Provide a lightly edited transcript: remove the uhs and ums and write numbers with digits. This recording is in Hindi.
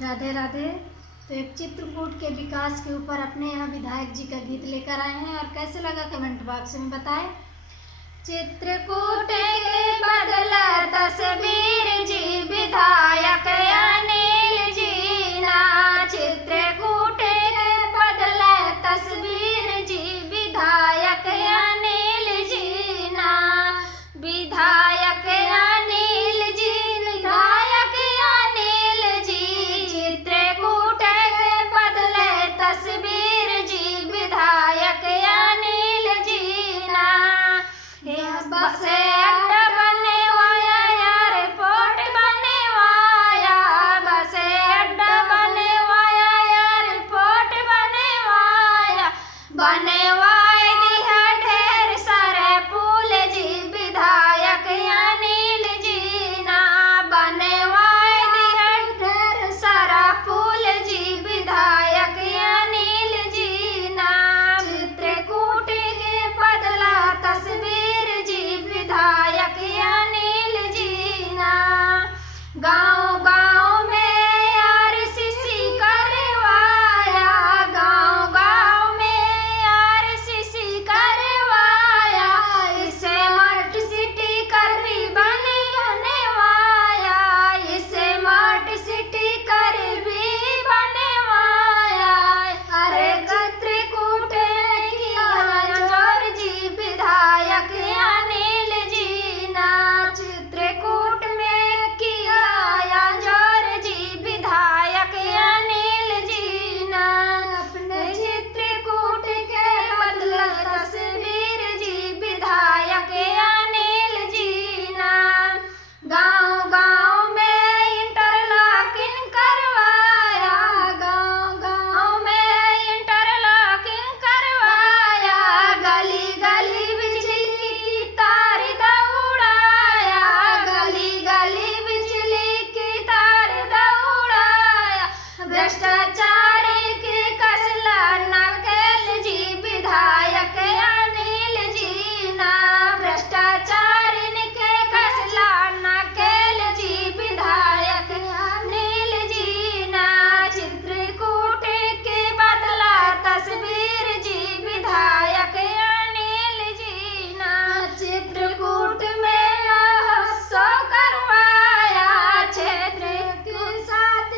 राधे राधे। तो एक चित्रकूट के विकास के ऊपर अपने यहाँ विधायक जी का गीत लेकर आए हैं और कैसे लगा कमेंट बॉक्स में बताएं। चित्रकूट के बदला तस्वीर जी विधायक अनिल जी ना, चित्रकूट के बदला तस्वीर जी विधायक अनिल जी ना, विधायक अनिल जी, विधायक अनिल जी, चित्रकूट के बदले तस्वीर जी विधायक अनिल जी ना। बस अड्डा बनवाया यार, पोर्ट बनवाया, बस अड्डा बनवाया यार, पोर्ट बनवाया, बनवाए दिया ढेर सारे पुल जी विधायक अनिल जी ना, बनवाए दिया ढेर सारा पुल जी विधायक अनिल जी ना, चित्रकूट के बदला तस्वीर जी विधायक अनिल जी ना। गाँव गाँव में आरसीसी करवाया, गाँव गाँव में आरसीसी करवाया, इसे स्मार्ट सिटी कर भी बनवाया, इसे स्मार्ट सिटी कर भी बनवाया। अरे चित्रकूट में किया जोर जी विधायक अनिल जी ना, चित्रकूट में किया जोर जी विधायक अनिल जी ना, अपने चित्रकूट के बदला तस्वीर जी विधायक अनिल जी ना। गाँव गाँव में इंटरलॉकिंग करवाया, गाँव गाँव में इंटरलॉकिंग करवाया, गली गली बिजली की तार दौड़ाया, गली गली बिजली की तार दौड़ाया, भ्रष्टाचार के कसला नकेल जी विधायक अनिल जी ना, भ्रष्टाचार के कसला नकेल जी विधायक अनिल जी ना, चित्रकूट के बदला तस्वीर जी विधायक अनिल जी ना, चित्रकूट में महोत्सव करवाया, क्षेत्र के साथ